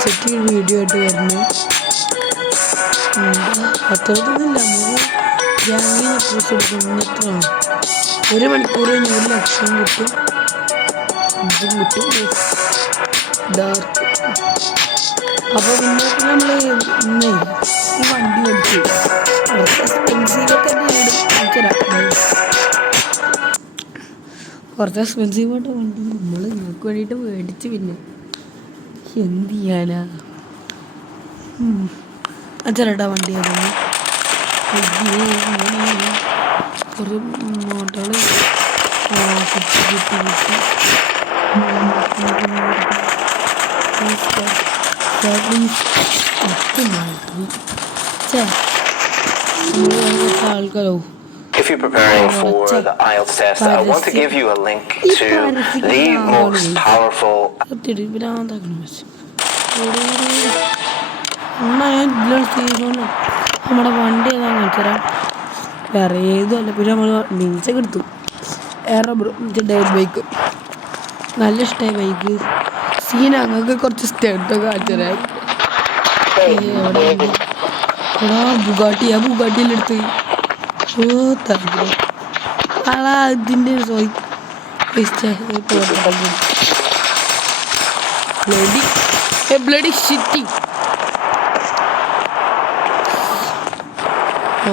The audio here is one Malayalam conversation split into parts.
വെച്ചിട്ട് വീഡിയോ ആയിട്ട് വരുന്നു. അത്രയൊന്നുമില്ല, നമുക്ക് ഗ്യാങ്ങിന് ഡ്രസ് എടുക്കും. എത്രയാണ് 1 മണിക്കൂർ കഴിഞ്ഞ് 1 ലക്ഷം കിട്ടും. ഇതും കിട്ടും ഡാർക്ക്. അപ്പോൾ പിന്നെ നമ്മൾ ഇന്നേ ഈ വണ്ടി മേടിച്ചു. കുറച്ച് എക്സ്പെൻസീവൊക്കെ തന്നെയാണ്. കുറച്ച് എക്സ്പെൻസീവായിട്ട് വണ്ടി നമ്മൾ നിങ്ങൾക്ക് വേണ്ടിയിട്ട് മേടിച്ച്. പിന്നെ എന്ത് ചെയ്യാനാ അച്ഛനേട്ടാ വണ്ടി ആയിരുന്നു. ഒരു മോട്ടോള് ആൾക്കാരോ. If you're preparing for the IELTS test, I want to give you a link to the most powerful. നമ്മുടെ വണ്ടി ഏതാണെന്ന് വെച്ചാൽ വേറെ ഏതുമല്ല. പിന്നെ നമ്മൾ മീൻസൊക്കെ എടുത്തു. ഡയറ്റ് ബൈക്ക് നല്ല ഇഷ്ടമായി. ബൈക്ക് സീൻ അങ്ങക്ക് കുറച്ച് സ്റ്റെഡൊക്കെ കാണിച്ചരാ. ബുഗാട്ടിയിലെടുത്ത് ഇതിൻ്റെ ബ്ലഡി ഷിറ്റി.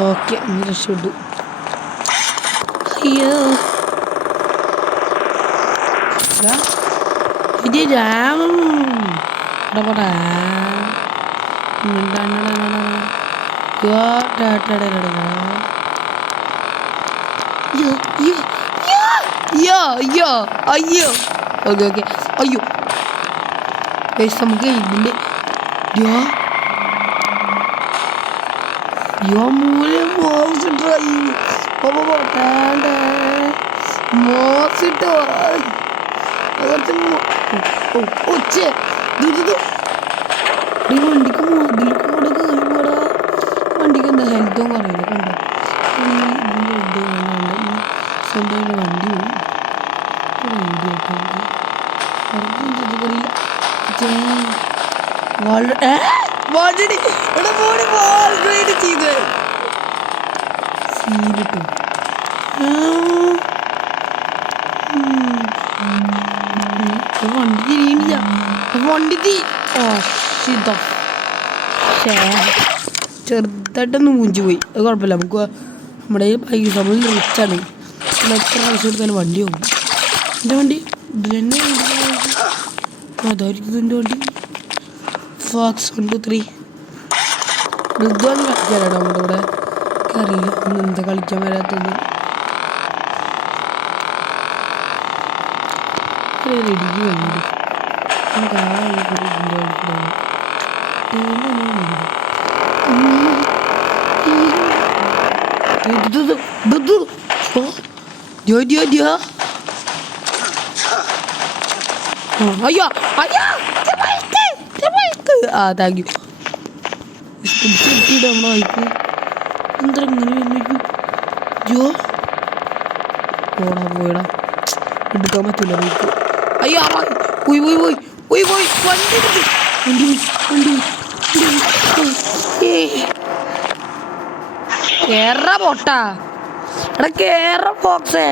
ഓക്കെ, രക്ഷപ്പെട്ടു. അയ്യോ ഇത് രാമം അയ്യോ. Okay okay. അയ്യോ നമുക്ക് ഇതിൻ്റെ മൂല്യം മോസിട്ടോ വണ്ടിക്ക് വണ്ടിക്ക് എന്താ ഹെൽത്തും കുറയില്ല. കണ്ടോ സ്വന്തം വണ്ടി ചെയ്ത് സീനിട്ടു. വണ്ടി തിരിയില്ല. ചെറുതായിട്ടൊന്ന് മൂഞ്ചി പോയി. അത് കുഴപ്പമില്ല. നമുക്ക് നമ്മുടെ പൈസ നമ്മൾ റിച്ചാണ്. എത്ര പൈസ കൊടുത്താലും വണ്ടി പോകും. എൻ്റെ വണ്ടി ഇതിലെന്നെ അതായിരിക്കും എൻ്റെ വണ്ടി. ഫോക്സ് 1 2 3 മൃദുവാന്ന് കളിക്കാനാണ് നമ്മുടെ ഇവിടെ. അറിയില്ല ഒന്ന് എന്താ കളിക്കാൻ വരാത്തത്. റെഡിക്ക് വേണ്ടി അയ്യോ താങ്ക് യു. നമ്മുടെ വൈക്ക് എന്താ ഇങ്ങനെ പോയടാ എടുക്കാൻ പറ്റൂല ബൈക്ക്. അയ്യോ പോയി കേറ പോട്ടാ. എടാ കേറ ഫോക്സേ.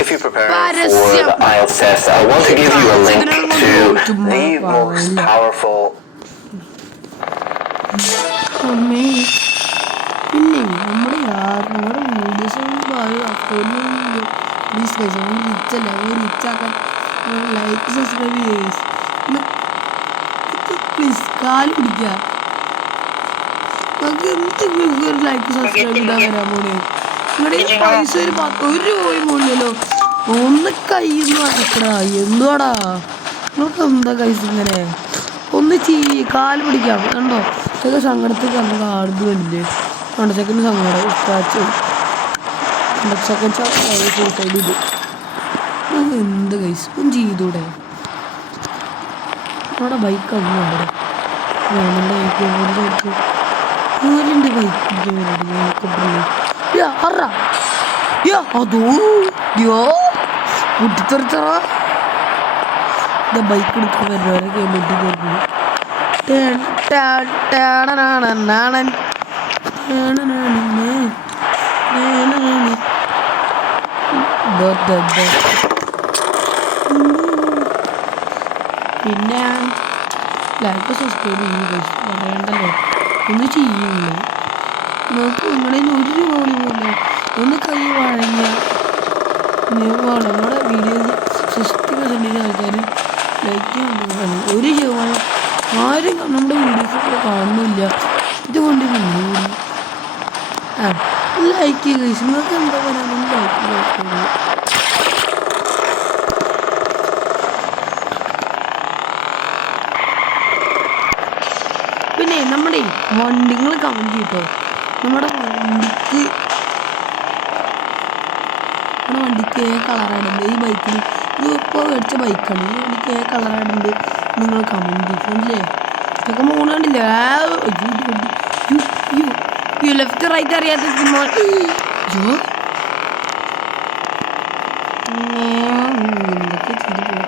If you're preparing for the IELTS test, I want to give you a link to the most powerful. പിന്നെ നമ്മുടെ വീഡിയോസ് റിച്ചാക്കാൻ ലൈക്ക് സബ്സ്ക്രൈബ് ചെയ്യുക. പ്ലീസ് കാല് പിടിക്കുക. നമുക്ക് എന്തെങ്കിലും ഒരു ലൈക്ക് സബ്സ്ക്രൈബ് ചെയ്താൽ വരാൻ പോണേ. നിങ്ങളുടെ പൈസ ഒരു 1 രൂപ പോലും പോലല്ലോ. ഒന്ന് കയ്യിൽ നിന്ന് നടക്കടാ. എന്തുവാടാ നിങ്ങൾക്ക് എന്താ കൈസ് ഇങ്ങനെ? ഒന്ന് കാല് പിടിക്കാം. കണ്ടോ ഇതൊക്കെ സങ്കടത്തിൽ കണ്ട് കാണുന്നില്ലേ? കണ്ട സെക്കൻഡ് സങ്കടം സെക്കൻഡ് സൂസൈഡ് ഇത് എന്ത് കൈസ് ഒന്നും ചെയ്തൂടെ? അവിടെ ബൈക്ക് അവിടെ ആരുണ്ട് ബൈക്ക് അതോ മുട്ടിത്തെറിച്ചറ ബൈക്ക് എടുക്കാൻ വരുന്നവരൊക്കെ മുട്ടിത്തെറിക്കുന്നു. പിന്നെ ലൈക്ക് സബ്സ്ക്രൈബ് ചെയ്യും പറയണ്ടല്ലോ, ഒന്ന് ചെയ്യുള്ളൂ. നമുക്ക് നിങ്ങളെ ഒരു രൂപ കൂടി പോലെ ഒന്ന് കൈ വഴങ്ങിയ നമ്മുടെ വീഡിയോസ് 60% ആൾക്കാർ ലൈക്ക് ചെയ്യുന്നുണ്ട്. ഒരു രൂപ ആരും നമ്മുടെ വീഡിയോസൊക്കെ കാണുന്നില്ല. ഇതുകൊണ്ട് ലൈക്ക് ചെയ്യുക. നിങ്ങൾക്ക് എന്താ പറയാൻ ലൈക്ക് ചെയ്യുക. പിന്നെ നമ്മുടെ വണ്ടികൾ കമന്റ് ചെയ്ട്ടോ. നമ്മുടെ വണ്ടിക്ക് കളറായിട്ടുണ്ട്. ഈ ബൈക്കിന് ഇത് ഇപ്പോൾ മേടിച്ച ബൈക്കാണ്. ഈ വണ്ടിക്ക് കളറായിട്ടുണ്ട്. നിങ്ങൾ കമന്റ് ചെയ്യില്ലേ? ഇതൊക്കെ മൂന്ന് കണ്ടില്ലേ? ലെഫ്റ്റ് റൈറ്റ് അറിയാത്ത എന്തൊക്കെ ചെയ്തു പോകും.